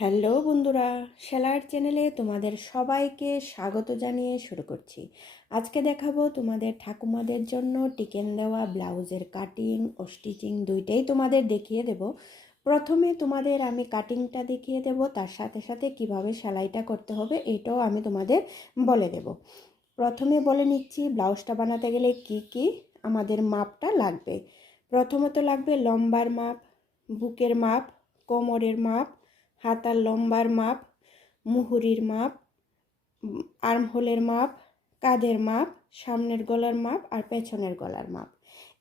Hello বন্ধুরা seller চ্যানেলে তোমাদের সবাইকে স্বাগত জানিয়ে শুরু করছি। আজকে দেখাবো তোমাদের ঠাকুমাদের জন্য টিকেন দেওয়া ব্লাউজের কাটিং ও স্টিচিং দুইটাই তোমাদের দেখিয়ে দেব। প্রথমে তোমাদের আমি কাটিংটা দেখিয়ে দেব, তার সাথে সাথে কীভাবে সেলাইটা করতে হবে এটাও আমি তোমাদের বলে দেব। প্রথমে বলে নিচ্ছি ব্লাউজটা বানাতে গেলে কি কি আমাদের মাপটা লাগবে। প্রথমত লাগবে লম্বার মাপ, বুকের মাপ, কোমরের মাপ হাতার লম্বার মাপ, মুহুরির মাপ, আর্মহোলের মাপ, কাঁধের মাপ, সামনের গলার মাপ আর পেছনের গলার মাপ।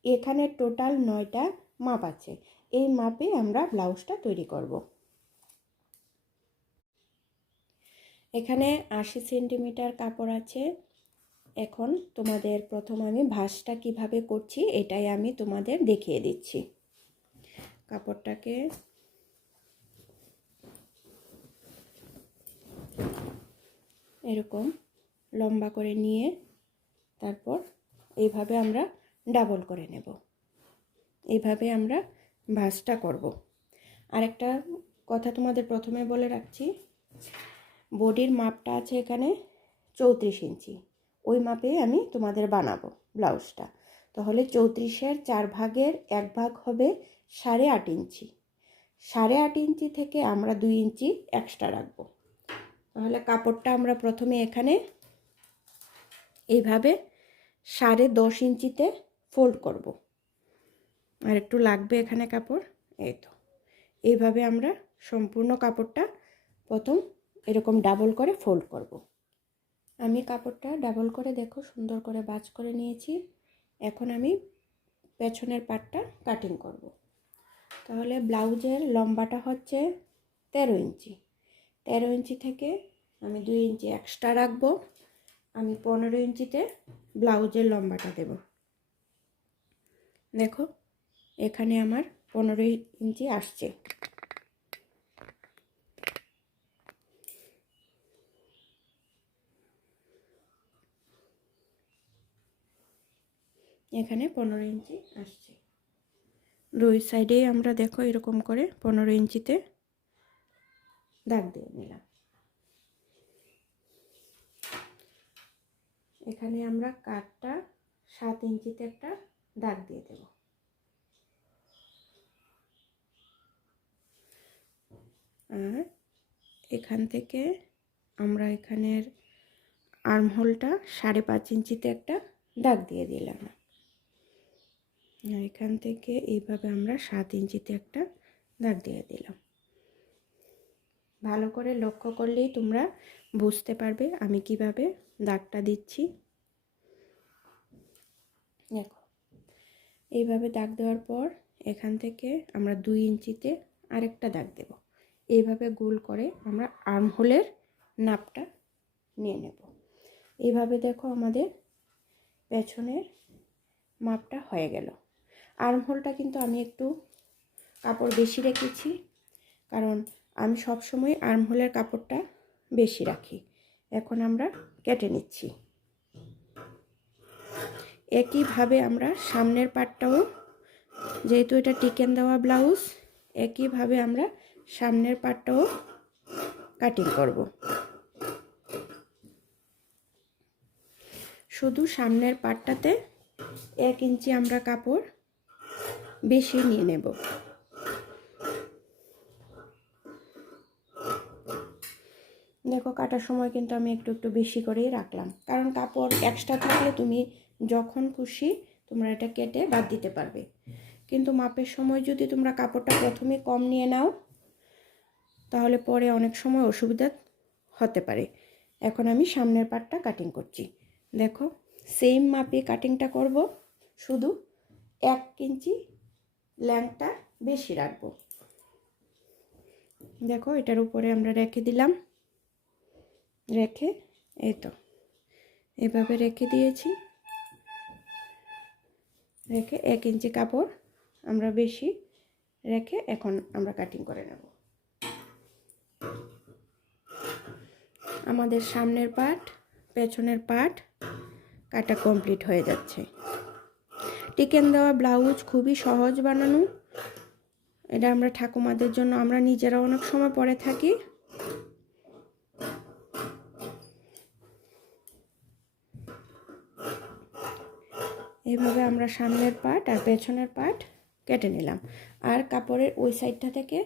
এখানে টোটাল নয়টা মাপ আছে। এই মাপে আমরা ব্লাউজটা তৈরি করব। এখানে আশি সেন্টিমিটার কাপড় আছে। এখন তোমাদের প্রথম আমি ভাঁজটা কীভাবে করছি, এটাই আমি তোমাদের দেখিয়ে দিচ্ছি। কাপড়টাকে এরকম লম্বা করে নিয়ে তারপর এইভাবে আমরা ডাবল করে নেব। এইভাবে আমরা ভাঁজটা করব। আরেকটা কথা তোমাদের প্রথমে বলে রাখছি, বডির মাপটা আছে এখানে চৌত্রিশ ইঞ্চি। ওই মাপে আমি তোমাদের বানাবো ব্লাউজটা। তাহলে চৌত্রিশের চার ভাগের এক ভাগ হবে সাড়ে আট ইঞ্চি। সাড়ে আট ইঞ্চি থেকে আমরা দুই ইঞ্চি এক্সট্রা রাখব। তাহলে কাপড়টা আমরা প্রথমে এখানে এইভাবে সাড়ে দশ ইঞ্চিতে ফোল্ড করব। আর একটু লাগবে এখানে কাপড়, এই তো। এইভাবে আমরা সম্পূর্ণ কাপড়টা প্রথম এরকম ডাবল করে ফোল্ড করব। আমি কাপড়টা ডাবল করে দেখো, সুন্দর করে বাজ করে নিয়েছি। এখন আমি পেছনের পাটটা কাটিং করব। তাহলে ব্লাউজের লম্বাটা হচ্ছে তেরো ইঞ্চি। তেরো ইঞ্চি থেকে আমি দুই ইঞ্চি এক্সট্রা রাখব। আমি পনেরো ইঞ্চিতে ব্লাউজের লম্বাটা দেব। দেখো, এখানে আমার পনেরো ইঞ্চি আসছে। এখানে পনেরো ইঞ্চি আসছে। দুই সাইডেই আমরা দেখো এরকম করে পনেরো ইঞ্চিতে দাগ দিয়ে নিলাম। এখানে আমরা কাঠটা সাত ইঞ্চিতে একটা দাগ দিয়ে দেব। আর এখান থেকে আমরা এখানের আর্মহোলটা সাড়ে পাঁচ ইঞ্চিতে একটা দাগ দিয়ে দিলাম। এখান থেকে এইভাবে আমরা সাত ইঞ্চিতে একটা দাগ দিয়ে দিলাম। ভালো করে লক্ষ্য করলেই তোমরা বুঝতে পারবে আমি কীভাবে দাগটা দিচ্ছি। দেখো, এইভাবে দাগ দেওয়ার পর এখান থেকে আমরা দুই ইঞ্চিতে আরেকটা দাগ দেব। এইভাবে গোল করে আমরা আর্মহোলের নাপটা নিয়ে নেব। এইভাবে দেখো আমাদের পেছনের মাপটা হয়ে গেল। আর্মহোলটা কিন্তু আমি একটু কাপড় বেশি রেখেছি, কারণ আমি সব সময় আর্মহোলের কাপড়টা বেশি রাখি। এখন আমরা কেটে নিচ্ছি। একইভাবে আমরা সামনের পাটটাও, যেহেতু এটা টিকেন দেওয়া ব্লাউজ, একইভাবে আমরা সামনের পাটটাও কাটিং করব। শুধু সামনের পাটটাতে এক ইঞ্চি আমরা কাপড় বেশি নিয়ে নেব। দেখো, কাটার সময় কিন্তু আমি একটু একটু বেশি করেই রাখলাম। কারণ কাপড় এক্সট্রা থাকলে তুমি যখন খুশি তোমরা এটা কেটে বাদ দিতে পারবে। কিন্তু মাপের সময় যদি তোমরা কাপড়টা প্রথমে কম নিয়ে নাও, তাহলে পরে অনেক সময় অসুবিধা হতে পারে। এখন আমি সামনের পাটটা কাটিং করছি। দেখো সেম মাপে কাটিংটা করব, শুধু এক ইঞ্চি ল্যাংটা বেশি রাখব। দেখো, এটার উপরে আমরা রেখে দিলাম। রেখে, এই তো। এভাবে রেখে দিয়েছি। রেখে এক ইঞ্চি কাপড় আমরা বেশি রেখে এখন আমরা কাটিং করে নেব। আমাদের সামনের পাট, পেছনের পাট কাটা কমপ্লিট হয়ে যাচ্ছে। টিকেন দেওয়া ব্লাউজ খুবই সহজ বানানো। এটা আমরা ঠাকুমাদের জন্য, আমরা নিজেরা অনেক সময় পরে থাকি। এইভাবে আমরা সামনের পার্ট আর পেছনের পার্ট কেটে নিলাম। আর কাপড়ের ওই সাইডটা থেকে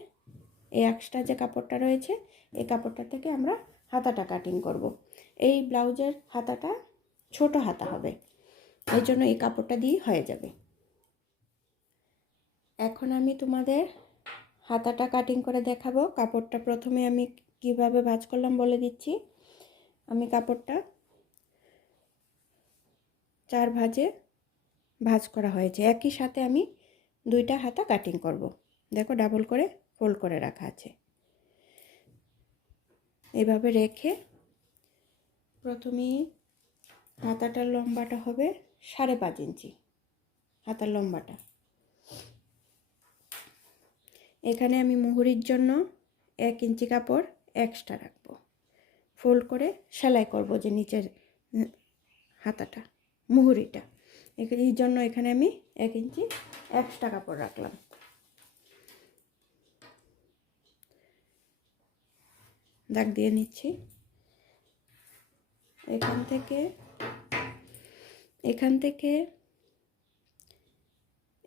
এই এক্সট্রা যে কাপড়টা রয়েছে, এই কাপড়টা থেকে আমরা হাতাটা কাটিং করব। এই ব্লাউজের হাতাটা ছোট হাতা হবে। এই জন্য এই কাপড়টা দিয়ে হয়ে যাবে। এখন আমি তোমাদের হাতাটা কাটিং করে দেখাবো। কাপড়টা প্রথমে আমি কীভাবে ভাজ করলাম বলে দিচ্ছি। আমি কাপড়টা চার ভাজে ভাঁজ করা হয়েছে। একই সাথে আমি দুইটা হাতা কাটিং করব। দেখো ডাবল করে ফোল্ড করে রাখা আছে। এভাবে রেখে প্রথমেই হাতাটার লম্বাটা হবে সাড়ে পাঁচ ইঞ্চি হাতার লম্বাটা। এখানে আমি মুহুরির জন্য এক ইঞ্চি কাপড় এক্সট্রা রাখব। ফোল্ড করে সেলাই করব যে নিচের হাতাটা, মুহুরিটা। এই জন্য এখানে আমি এক ইঞ্চি এক্সট্রা কাপড় রাখলাম। দাগ দিয়ে নিচ্ছি। এখান থেকে এখান থেকে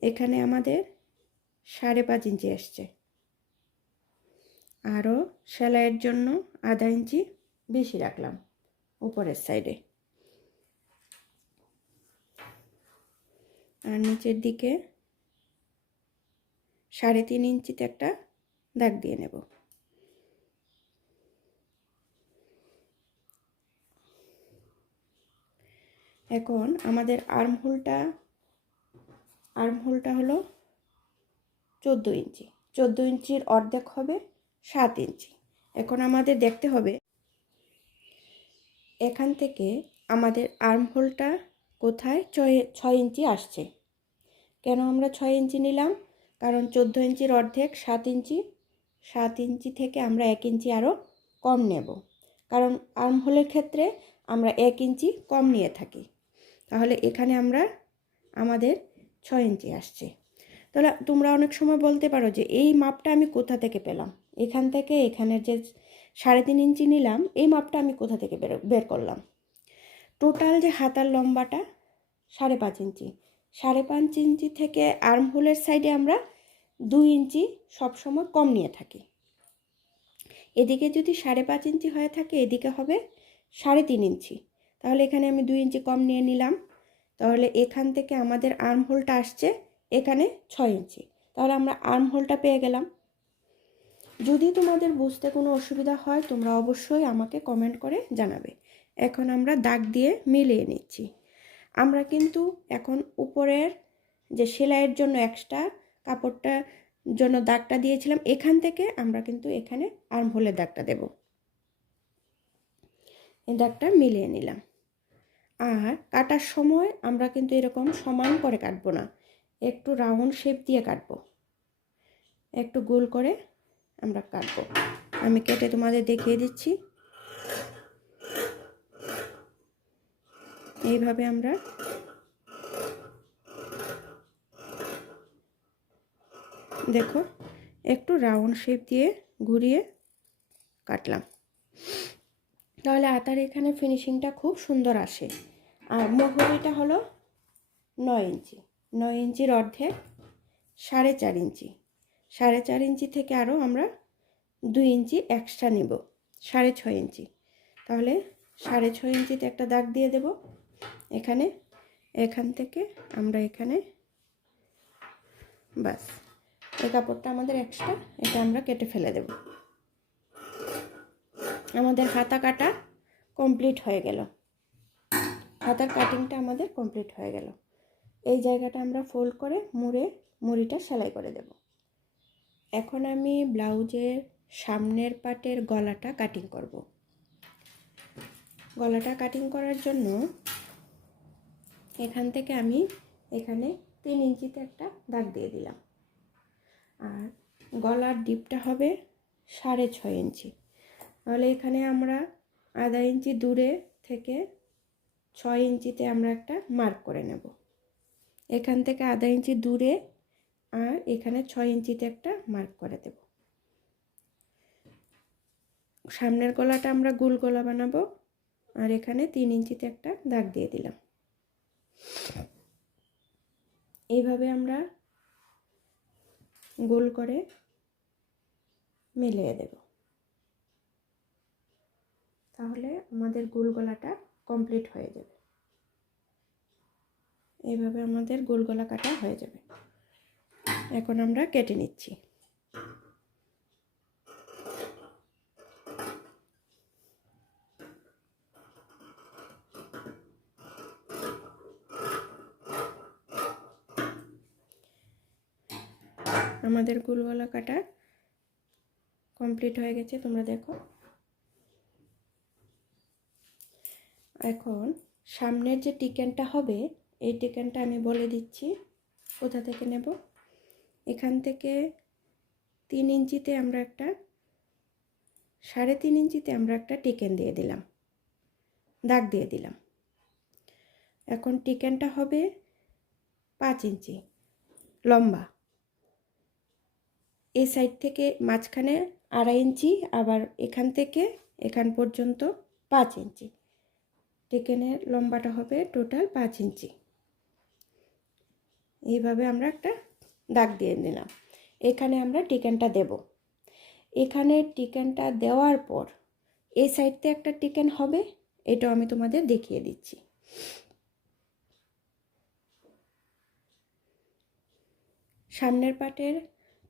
এখানে আমাদের সাড়ে পাঁচ ইঞ্চি আসছে। আরও সেলাইয়ের জন্য আধা ইঞ্চি বেশি রাখলাম উপরের সাইডে আর নিচের দিকে সাড়ে তিন ইঞ্চিতে একটা দাগ দিয়ে নেব। এখন আমাদের আর্মহোলটা আর্মহোলটা হলো চোদ্দ ইঞ্চি। চোদ্দ ইঞ্চির অর্ধেক হবে সাত ইঞ্চি। এখন আমাদের দেখতে হবে এখান থেকে আমাদের আর্মহোলটা কোথায় ছয় ছয় ইঞ্চি আসছে। কেন আমরা ছয় ইঞ্চি নিলাম? কারণ চোদ্দ ইঞ্চির অর্ধেক সাত ইঞ্চি সাত ইঞ্চি থেকে আমরা এক ইঞ্চি আরও কম নেব। কারণ আর্মহোলের ক্ষেত্রে আমরা এক ইঞ্চি কম নিয়ে থাকি। তাহলে এখানে আমরা, আমাদের ছয় ইঞ্চি আসছে। তাহলে তোমরা অনেক সময় বলতে পারো যে এই মাপটা আমি কোথা থেকে পেলাম? এখান থেকে এখানের যে সাড়ে তিন ইঞ্চি নিলাম, এই মাপটা আমি কোথা থেকে বের বের করলাম? টোটাল যে হাতার লম্বাটা সাড়ে পাঁচ ইঞ্চি। সাড়ে পাঁচ ইঞ্চি থেকে আর্মহোলের সাইডে আমরা দুই ইঞ্চি সবসময় কম নিয়ে থাকি। এদিকে যদি সাড়ে পাঁচ ইঞ্চি হয়ে থাকে, এদিকে হবে সাড়ে তিন ইঞ্চি। তাহলে এখানে আমি দুই ইঞ্চি কম নিয়ে নিলাম। তাহলে এখান থেকে আমাদের আর্মহোলটা আসছে এখানে ছয় ইঞ্চি। তাহলে আমরা আর্মহোলটা পেয়ে গেলাম। যদি তোমাদের বুঝতে কোনো অসুবিধা হয়, তোমরা অবশ্যই আমাকে কমেন্ট করে জানাবে। এখন আমরা দাগ দিয়ে মিলিয়ে নিচ্ছি। আমরা কিন্তু এখন উপরের যে সেলাইয়ের জন্য এক্সট্রা কাপড়টা জন্য দাগটা দিয়েছিলাম, এখান থেকে আমরা কিন্তু এখানে আর্মহোলের দাগটা দেব। এই দাগটা মিলিয়ে নিলাম। আর কাটার সময় আমরা কিন্তু এরকম সমান করে কাটবো না, একটু রাউন্ড শেপ দিয়ে কাটবো। একটু গোল করে আমরা কাটবো। আমি কেটে তোমাদের দেখিয়ে দিচ্ছি। এইভাবে আমরা দেখো, একটু রাউন্ড শেপ দিয়ে ঘুরিয়ে কাটলাম। তাহলে আতার এখানে ফিনিশিংটা খুব সুন্দর আসে। আর মহুরিটা হলো নয় ইঞ্চি নয় ইঞ্চির অর্ধেক, সাড়ে চার ইঞ্চি সাড়ে চার ইঞ্চি থেকে আরও আমরা দুই ইঞ্চি এক্সট্রা নেব, সাড়ে ছয় ইঞ্চি তাহলে সাড়ে ছয় ইঞ্চিতে একটা দাগ দিয়ে দেব। এখানে, এখান থেকে আমরা এখানে, বাস। এই কাপড়টা আমাদের এক্সট্রা এটা আমরা কেটে ফেলে দেব। আমাদের হাতা কাটা কমপ্লিট হয়ে গেল। হাতার কাটিংটা আমাদের কমপ্লিট হয়ে গেল। এই জায়গাটা আমরা ফোল্ড করে মুড়ে, মুড়িটা সেলাই করে দেব। এখন আমি ব্লাউজের সামনের পাটের গলাটা কাটিং করব। গলাটা কাটিং করার জন্য এখান থেকে আমি এখানে তিন ইঞ্চিতে একটা দাগ দিয়ে দিলাম। আর গলার ডিপটা হবে সাড়ে ছয় ইঞ্চি। তাহলে এখানে আমরা আধা ইঞ্চি দূরে থেকে ছয় ইঞ্চিতে আমরা একটা মার্ক করে নেব। এখান থেকে আধা ইঞ্চি দূরে আর এখানে ছয় ইঞ্চিতে একটা মার্ক করে দেব। সামনের গলাটা আমরা গোল গলা বানাবো আর এখানে তিন ইঞ্চিতে একটা দাগ দিয়ে দিলাম। এইভাবে আমরা গোল করে মিলিয়ে দেব। তাহলে আমাদের গোল গলাটা কমপ্লিট হয়ে যাবে। এইভাবে আমাদের গোল গলা কাটা হয়ে যাবে। এখন আমরা কেটে নিচ্ছি। আমাদের গোলগলা কাটা কমপ্লিট হয়ে গেছে, তোমরা দেখো। এখন সামনের যে টিকেনটা হবে, এই টিকেনটা আমি বলে দিচ্ছি, কোথা থেকে নেব? এখান থেকে তিন ইঞ্চিতে আমরা একটা, সাড়ে তিন ইঞ্চিতে আমরা একটা টিকেন দিয়ে দিলাম, দাগ দিয়ে দিলাম। এখন টিকেনটা হবে পাঁচ ইঞ্চি, লম্বা। এই সাইড থেকে মাঝখানে আড়াই ইঞ্চি, আবার এখান থেকে এখান পর্যন্ত পাঁচ ইঞ্চি। টেকেনের লম্বাটা হবে টোটাল পাঁচ ইঞ্চি। এইভাবে আমরা একটা দাগ দিয়ে দিলাম এখানে আমরা টিকেনটা দেব। এখানে টিকেনটা দেওয়ার পর এই সাইডতে একটা টিকেন হবে, এটাও আমি তোমাদের দেখিয়ে দিচ্ছি। সামনের পাটের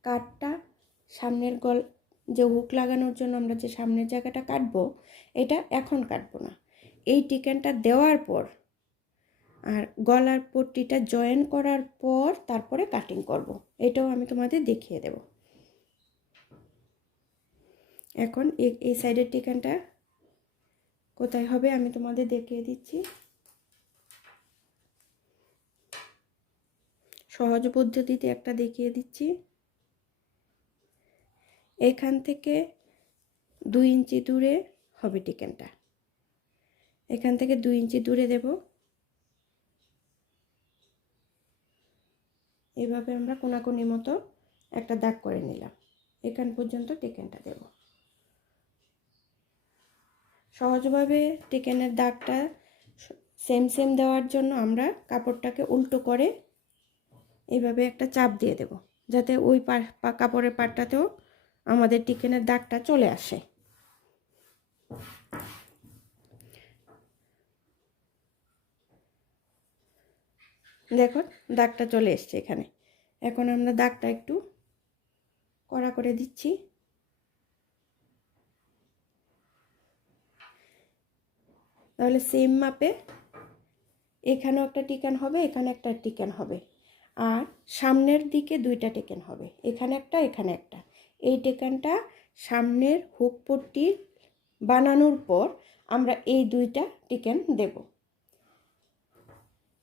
কাঠটা সামনের গল, যে হুক লাগানোর জন্য আমরা যে সামনের জায়গাটা কাটবো, এটা এখন কাটবো না। এই টিকেনটা দেওয়ার পর আর গলার পট্টিটা জয়েন করার পর তারপরে কাটিং করব। এটাও আমি তোমাদের দেখিয়ে দেব। এখন এই সাইডের টিকেনটা কোথায় হবে আমি তোমাদের দেখিয়ে দিচ্ছি। সহজ পদ্ধতিতে একটা দেখিয়ে দিচ্ছি। এখান থেকে দুই ইঞ্চি দূরে হবে টিকেনটা। এখান থেকে দুই ইঞ্চি দূরে দেব। এভাবে আমরা কোনাকুনি মতো একটা দাগ করে নিলাম। এখান পর্যন্ত টিকেনটা দেব। সহজভাবে টিকেনের দাগটা সেম সেম দেওয়ার জন্য আমরা কাপড়টাকে উল্টো করে এইভাবে একটা চাপ দিয়ে দেব, যাতে ওই কাপড়ের পাটটাতেও আমাদের টিকেনের দাগটা চলে আসে। দেখো দাগটা চলে এসছে এখানে। এখন আমরা দাগটা একটু কড়া করে দিচ্ছি। তাহলে সেম মাপে এখানেও একটা টিকান হবে, এখানে একটা টিকান হবে। আর সামনের দিকে দুইটা টিকেন হবে, এখানে একটা এখানে একটা। এই টেকানটা সামনের হুক পট্টি বানানোর পর আমরা এই দুইটা টিকেন দেব।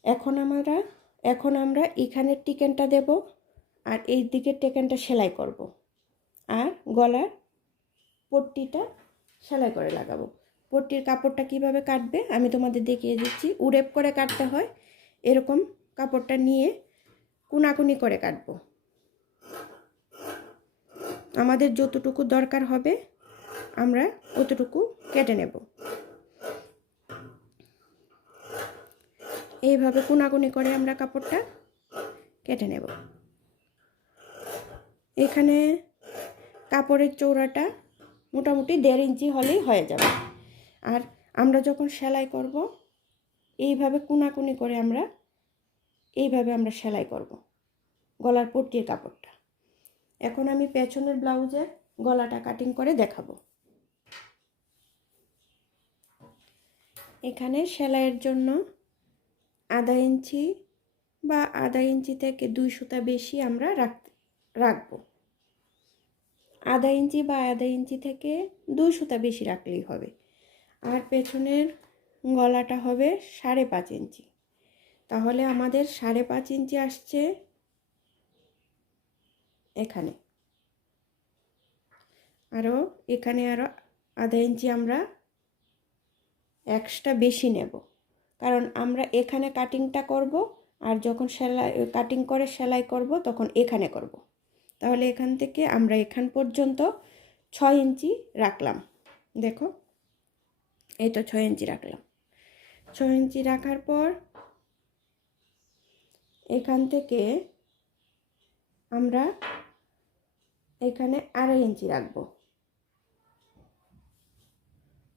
এখন আমরা এখন আমরা এখানের টিকেনটা দেব আর এই দিকের টেকেনটা সেলাই করব। আর গলার পট্টিটা সেলাই করে লাগাবো। পট্টির কাপড়টা কীভাবে কাটবে আমি তোমাদের দেখিয়ে দিচ্ছি। উড়েপ করে কাটতে হয়। এরকম কাপড়টা নিয়ে কুনাকুনি করে কাটব। আমাদের যতটুকু দরকার হবে, আমরা অতটুকু কেটে নেব। এইভাবে কুনাকুনি করে আমরা কাপড়টা কেটে নেব। এখানে কাপড়ের চৌড়াটা মোটামুটি দেড় ইঞ্চি হলেই হয়ে যাবে। আর আমরা যখন সেলাই করব, এইভাবে কোনাকুনি করে আমরা, এইভাবে আমরা সেলাই করব, গলার পট্টির কাপড়টা। এখন আমি পেছনের ব্লাউজের গলাটা কাটিং করে দেখাবো। এখানে সেলাইয়ের জন্য আধা ইঞ্চি বা আধা ইঞ্চি থেকে দুই সুতা বেশি আমরা রাখ রাখব। আধা ইঞ্চি বা আধা ইঞ্চি থেকে দুই সুতা বেশি রাখলেই হবে। আর পেছনের গলাটা হবে সাড়ে পাঁচ ইঞ্চি। তাহলে আমাদের সাড়ে পাঁচ ইঞ্চি আসছে এখানে। আরও এখানে আরও আধা ইঞ্চি আমরা এক্সট্রা বেশি নেব। কারণ আমরা এখানে কাটিংটা করব আর যখন সেলাই কাটিং করে সেলাই করব তখন এখানে করব। তাহলে এখান থেকে আমরা এখান পর্যন্ত ছয় ইঞ্চি রাখলাম। দেখো, এই তো ছয় ইঞ্চি রাখলাম। ছয় ইঞ্চি রাখার পর এখান থেকে আমরা এখানে আড়াই ইঞ্চি রাখব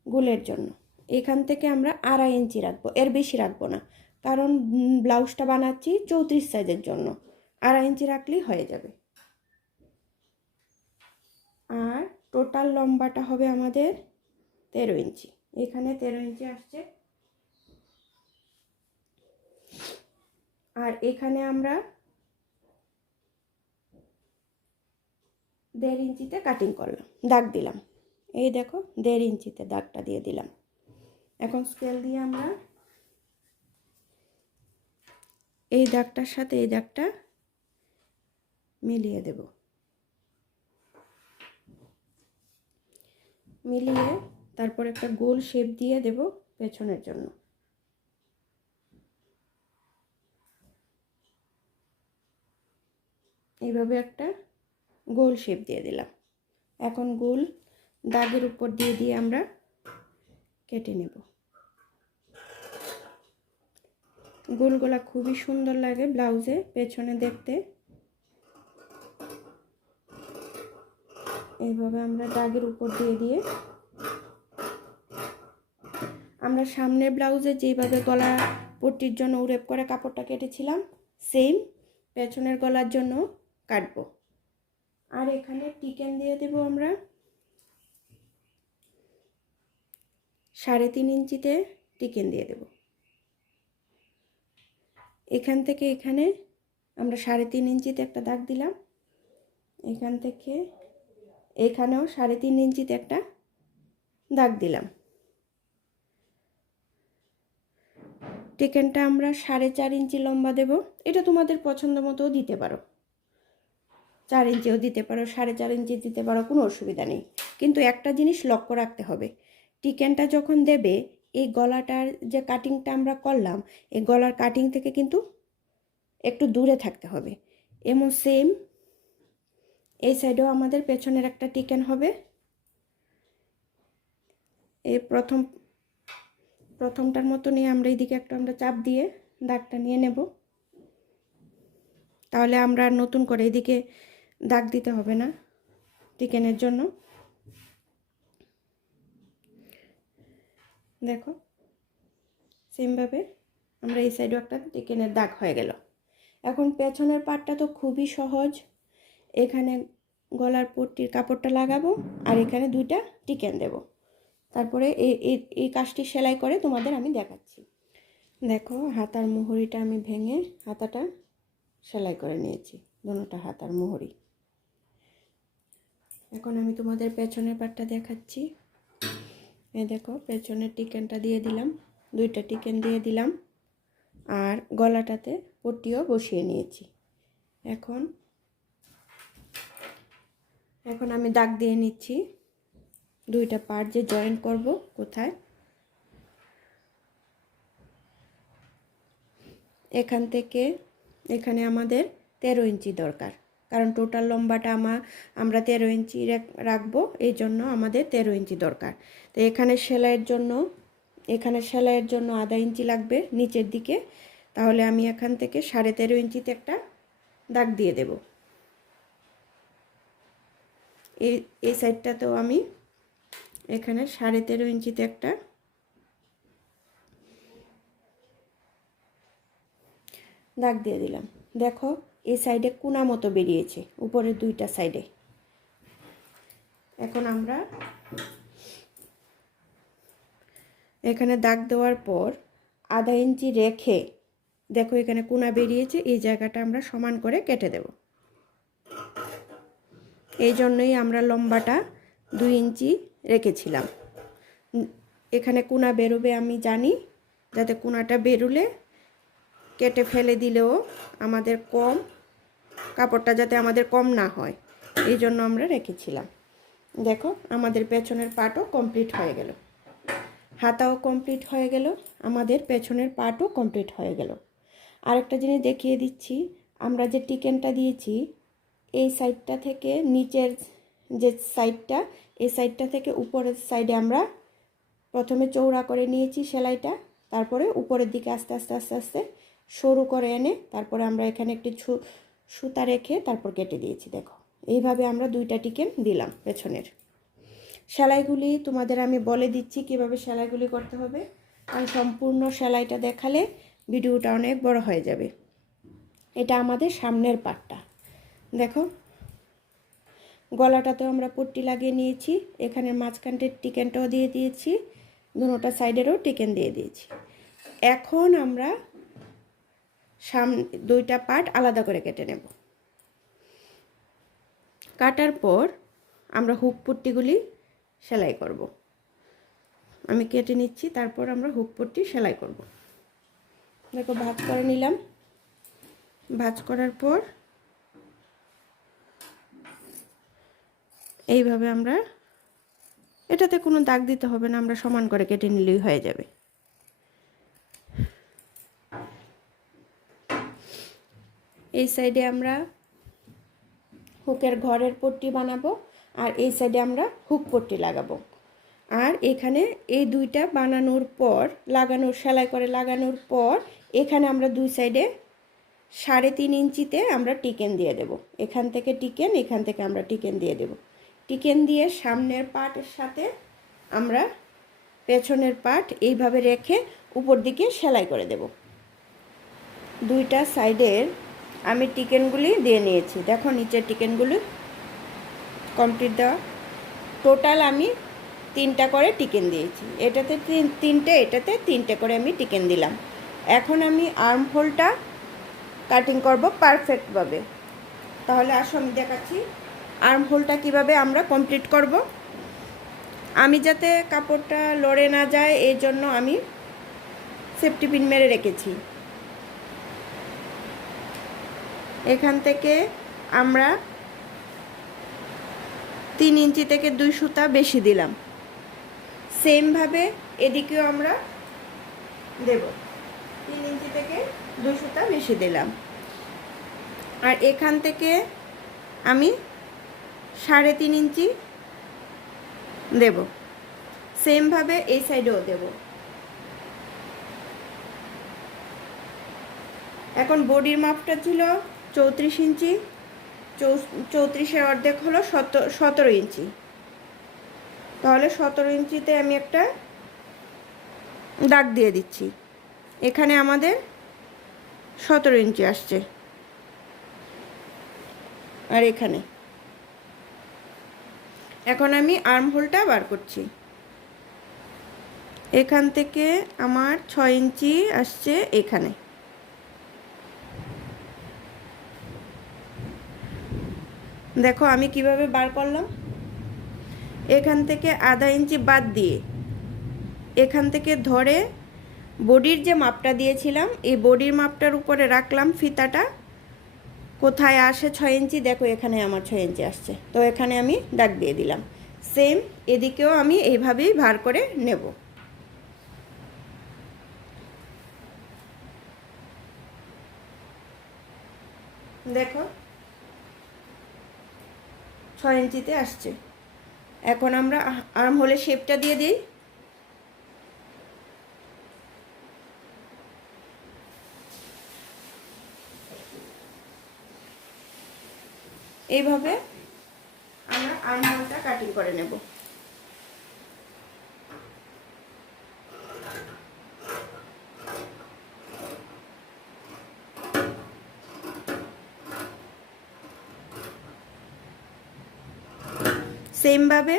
গোলের জন্য। এখান থেকে আমরা আড়াই ইঞ্চি রাখব, এর বেশি রাখব না। কারণ ব্লাউজটা বানাচ্ছি চৌত্রিশ সাইজের জন্য। আড়াই ইঞ্চি রাখলেই হয়ে যাবে। আর টোটাল লম্বাটা হবে আমাদের তেরো ইঞ্চি। এখানে তেরো ইঞ্চি আসছে। আর এখানে আমরা দেড় ইঞ্চিতে কাটিং করলাম, দাগ দিলাম। এই দেখো, দেড় ইঞ্চিতে দাগটা দিয়ে দিলাম। এখন স্কেল দিয়ে আমরা এই দাগটার সাথে এই দাগটা মিলিয়ে দেব। মিলিয়ে তারপর একটা গোল শেপ দিয়ে দেব পেছনের জন্য। এইভাবে একটা গোল শেপ দিয়ে দিলাম। এখন গোল দাগের উপর দিয়ে দিয়ে আমরা কেটে নেব। গোলগোলা খুবই সুন্দর লাগে ব্লাউজে, পেছনে দেখতে। এইভাবে আমরা দাগের উপর দিয়ে দিয়ে আমরা সামনের ব্লাউজে যেভাবে গলা পট্টির জন্য উড়েপ করে কাপড়টা কেটেছিলাম সেম পেছনের গলার জন্য কাটবো। আর এখানে টিকেন দিয়ে দেব আমরা। সাড়ে তিন ইঞ্চিতে টিকেন দিয়ে দেব। এখান থেকে এখানে আমরা সাড়ে তিন ইঞ্চিতে একটা দাগ দিলাম। এখান থেকে এখানেও সাড়ে তিন ইঞ্চিতে একটা দাগ দিলাম। টিকেনটা আমরা সাড়ে চার ইঞ্চি লম্বা দেব। এটা তোমাদের পছন্দ মতো দিতে পারো। চার ইঞ্চিও দিতে পারো, সাড়ে চার ইঞ্চি দিতে পারো, কোনো অসুবিধা নেই। কিন্তু একটা জিনিস লক্ষ্য রাখতে হবে, টিকেনটা যখন দেবে, এই গলাটার যে কাটিংটা আমরা করলাম, এই গলার কাটিং থেকে কিন্তু একটু দূরে থাকতে হবে। এমন সেম এই সাইডেও আমাদের পেছনের একটা টিকেন হবে। এই প্রথম, প্রথমটার মতো নিয়ে আমরা এইদিকে একটা আমরা চাপ দিয়ে দাগটা নিয়ে নেব। তাহলে আমরা নতুন করে এদিকে দাগ দিতে হবে না চিকেনের জন্য। দেখো, সেমভাবে আমরা এই সাইডেও একটা চিকেনের দাগ হয়ে গেল। এখন পেছনের পাটটা তো খুবই সহজ। এখানে গলার পট্টির কাপড়টা লাগাবো আর এখানে দুইটা টিকেন দেব। তারপরে এই এই কাজটি সেলাই করে তোমাদের আমি দেখাচ্ছি। দেখো, হাতার মুহুরিটা আমি ভেঙে হাতাটা সেলাই করে নিয়েছি। দুটা হাতার মুহুরি। এখন আমি তোমাদের পেছনের পাটটা দেখাচ্ছি। এ দেখো, পেছনের টিকেনটা দিয়ে দিলাম, দুইটা টিকেন দিয়ে দিলাম, আর গলাটাতে পট্টিও বসিয়ে নিয়েছি। এখন এখন আমি দাগ দিয়ে নিচ্ছি, দুইটা পার্ট যে জয়েন করব কোথায়? এখান থেকে, এখানে আমাদের তেরো ইঞ্চি দরকার। কারণ টোটাল লম্বাটা আমার আমরা তেরো ইঞ্চি রাখব, এই জন্য আমাদের তেরো ইঞ্চি দরকার। তো এখানে সেলাইয়ের জন্য, এখানে সেলাইয়ের জন্য আধা ইঞ্চি লাগবে নিচের দিকে। তাহলে আমি এখান থেকে সাড়ে তেরো ইঞ্চিতে একটা দাগ দিয়ে দেব। এই এই সাইডটাতেও আমি এখানে সাড়ে তেরো ইঞ্চিতে একটা দাগ দিয়ে দিলাম। দেখো এই সাইডে কোনা মতো বেরিয়েছে, উপরের দুইটা সাইডে। এখন আমরা এখানে দাগ দেওয়ার পর আধা ইঞ্চি রেখে দেখো এখানে কোনা বেরিয়েছে, এই জায়গাটা আমরা সমান করে কেটে দেব। এই জন্যই আমরা লম্বাটা দুই ইঞ্চি রেখেছিলাম। এখানে কোনা বেরোবে আমি জানি, যাতে কোনাটা বেরোলে কেটে ফেলে দিলেও আমাদের কম কাপড়টা যাতে আমাদের কম না হয়। এই জন্য আমরা রেখেছিলাম। দেখো, আমাদের পেছনের পাটও কমপ্লিট হয়ে গেল। হাতাও কমপ্লিট হয়ে গেল। আমাদের পেছনের পাটও কমপ্লিট হয়ে গেল। আরেকটা জিনিস দেখিয়ে দিচ্ছি। আমরা যে টিকেনটা দিয়েছি, এই সাইডটা থেকে নিচের যে সাইডটা এই সাইডটা থেকে উপরের সাইডে আমরা প্রথমে চৌড়া করে নিয়েছি সেলাইটা। তারপরে উপরের দিকে আস্তে আস্তে আস্তে আস্তে সরু করে এনে তারপরে আমরা এখানে একটি সুতা রেখে তারপর কেটে দিয়েছি, দেখো। এইভাবে আমরা দুইটা টিকেন দিলাম পেছনের। সেলাইগুলি তোমাদের আমি বলে দিচ্ছি কীভাবে সেলাইগুলি করতে হবে। আর সম্পূর্ণ সেলাইটা দেখালে ভিডিওটা অনেক বড় হয়ে যাবে। এটা আমাদের সামনের পাটটা। দেখো গলাটাতেও আমরা পট্টি লাগিয়ে নিয়েছি, এখানে মাঝখানটের টিকেনটাও দিয়ে দিয়েছি দুটোটা সাইডেরও টিকেন দিয়ে দিয়েছি। এখন আমরা সাম, দুইটা পার্ট আলাদা করে কেটে নেব। কাটার পর আমরা হুক পট্টিগুলি সেলাই করব। আমি কেটে নিচ্ছি, তারপর আমরা হুক পট্টি সেলাই করব। দেখো, ভাজ করে নিলাম। ভাজ করার পর এইভাবে আমরা, এটাতে কোনো দাগ দিতে হবে না, আমরা সমান করে কেটে নিলেই হয়ে যাবে। এই সাইডে আমরা হুকের ঘরের পট্টি বানাবো আর এই সাইডে আমরা হুক পট্টি লাগাবো। আর এখানে এই দুইটা বানানোর পর, লাগানোর, সেলাই করে লাগানোর পর, এখানে আমরা দুই সাইডে সাড়ে তিন ইঞ্চিতে আমরা টিকেন দিয়ে দেব। এখান থেকে টিকেন, এখান থেকে আমরা টিকেন দিয়ে দেব। টিকেন দিয়ে সামনের পার্টের সাথে আমরা পেছনের পার্ট এইভাবে রেখে উপর দিকে সেলাই করে দেব। দুইটা সাইডের আমি টিকেনগুলি দিয়ে নিয়েছি। দেখো নিচের টিকেনগুলি কমপ্লিট দেওয়া। টোটাল আমি তিনটা করে টিকেন দিয়েছি। এটাতে তিন, তিনটে, এটাতে তিনটে করে আমি টিকেন দিলাম। এখন আমি আর্ম হোলটা কাটিং করব পারফেক্টভাবে তাহলে আসো, আমি দেখাচ্ছি আর্ম হোলটা কীভাবে আমরা কমপ্লিট করব। আমি যাতে কাপড়টা লড়ে না যায় এই জন্য আমি সেফটি পিন মেরে রেখেছি। এখান থেকে আমরা তিন ইঞ্চি থেকে দুই সুতা বেশি দিলাম। সেমভাবে এদিকেও আমরা দেব। তিন ইঞ্চি থেকে দুই সুতা বেশি দিলাম। আর এখান থেকে আমি সাড়ে তিন ইঞ্চি দেব। সেমভাবে এই সাইডেও দেব। এখন বডির মাপটা ছিল চৌত্রিশ ইঞ্চি চৌত্রিশের অর্ধেক হলো সতেরো ইঞ্চি। তাহলে সতেরো ইঞ্চিতে আমি একটা দাগ দিয়ে দিচ্ছি। এখানে আমাদের সতেরো ইঞ্চি আসছে। আর এখানে। এখন আমি আর্ম হোলটা বার করছি। এখান থেকে আমার ছয় ইঞ্চি আসছে এখানে। দেখো, আমি কীভাবে বার করলাম? এখান থেকে আধা ইঞ্চি বাদ দিয়ে, এখান থেকে ধরে বডির যে মাপটা দিয়েছিলাম, এই বডির মাপটার উপরে রাখলাম ফিতাটা। কোথায় আসে ছয় ইঞ্চি? দেখো, এখানে আমার ছয় ইঞ্চি আসছে। তো এখানে আমি দাগ দিয়ে দিলাম। সেম, এদিকেও আমি এইভাবেই ভার করে নেব। দেখো ছয় ইঞ্চিতে আসছে। এখন আমরা আর্ম হলে শেপটা দিয়ে দিই। এইভাবে আমরা আর্ম হোলটা কাটিং করে নেব। সেমভাবে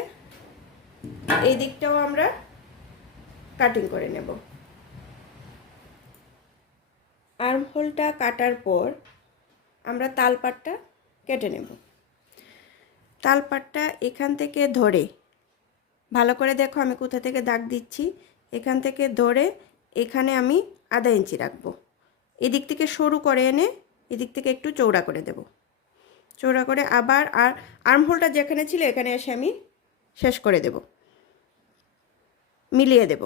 এই দিকটাও আমরা কাটিং করে নেব। আর্ম হোলটা কাটার পর আমরা তালপাটটা কেটে নেব। তালপাটটা এখান থেকে ধরে, ভালো করে দেখো আমি কোথা থেকে দাগ দিচ্ছি, এখান থেকে ধরে এখানে আমি আধা ইঞ্চি রাখব। এদিক থেকে সরু করে এনে এদিক থেকে একটু চৌড়া করে দেব। চৌড়া করে আবার আর আর্মহোলটা যেখানে ছিল, এখানে এসে আমি শেষ করে দেব। মিলিয়ে দেব।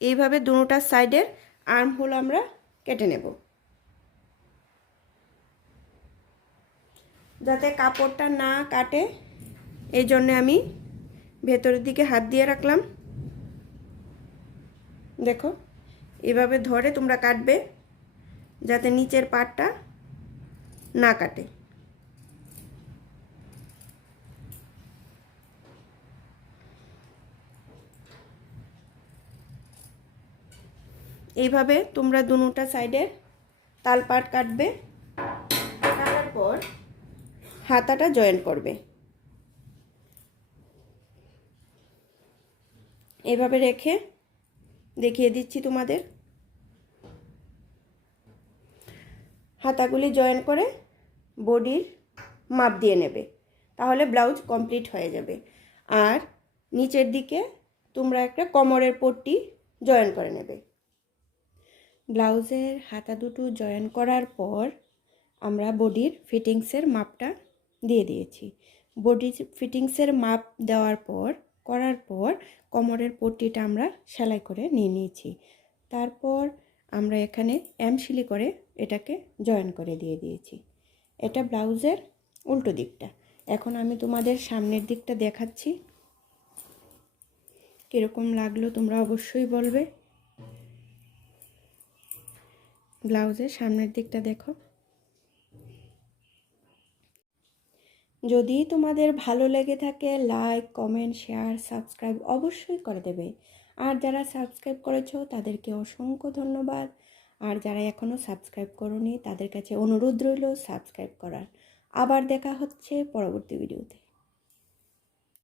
এইভাবে দুটার সাইডের আর্মহোল আমরা কেটে নেব। যাতে কাপড়টা না কাটে, এই জন্য আমি ভেতরের দিকে হাত দিয়ে রাখলাম। দেখো, এভাবে ধরে তোমরা কাটবে, যাতে নিচের পাটটা না কাটে। এইভাবে তোমরা দুটা সাইডের তালপাট কাটবে। কাটার পর হাতাটা জয়েন করবে। এভাবে রেখে দেখিয়ে দিচ্ছি তোমাদের। হাতাগুলি জয়েন করে বডির মাপ দিয়ে নেবে। তাহলে ব্লাউজ কমপ্লিট হয়ে যাবে। আর নিচের দিকে তোমরা একটা কমরের পট্টি জয়েন করে নেবে। ব্লাউজের হাতা দুটো জয়েন করার পর আমরা বডির ফিটিংসের মাপটা দিয়ে দিয়েছি। বডি ফিটিংসের মাপ দেওয়ার পর, করার পর কোমরের পট্টিটা আমরা সেলাই করে নিয়ে নিয়েছি। তারপর আমরা এখানে এমশিলি করে এটাকে জয়েন করে দিয়ে দিয়েছি। এটা ব্লাউজের উল্টো দিকটা। এখন আমি তোমাদের সামনের দিকটা দেখাচ্ছি। কীরকম লাগল তোমরা অবশ্যই বলবে। ব্লাউজের সামনের দিকটা দেখো। যদি তোমাদের ভালো লেগে থাকে লাইক কমেন্ট শেয়ার সাবস্ক্রাইব অবশ্যই করে দেবে। আর যারা সাবস্ক্রাইব করেছ, তাদেরকে অসংখ্য ধন্যবাদ। আর যারা এখনও সাবস্ক্রাইব করনি, তাদের কাছে অনুরোধ রইল সাবস্ক্রাইব করার। আবার দেখা হচ্ছে পরবর্তী ভিডিওতে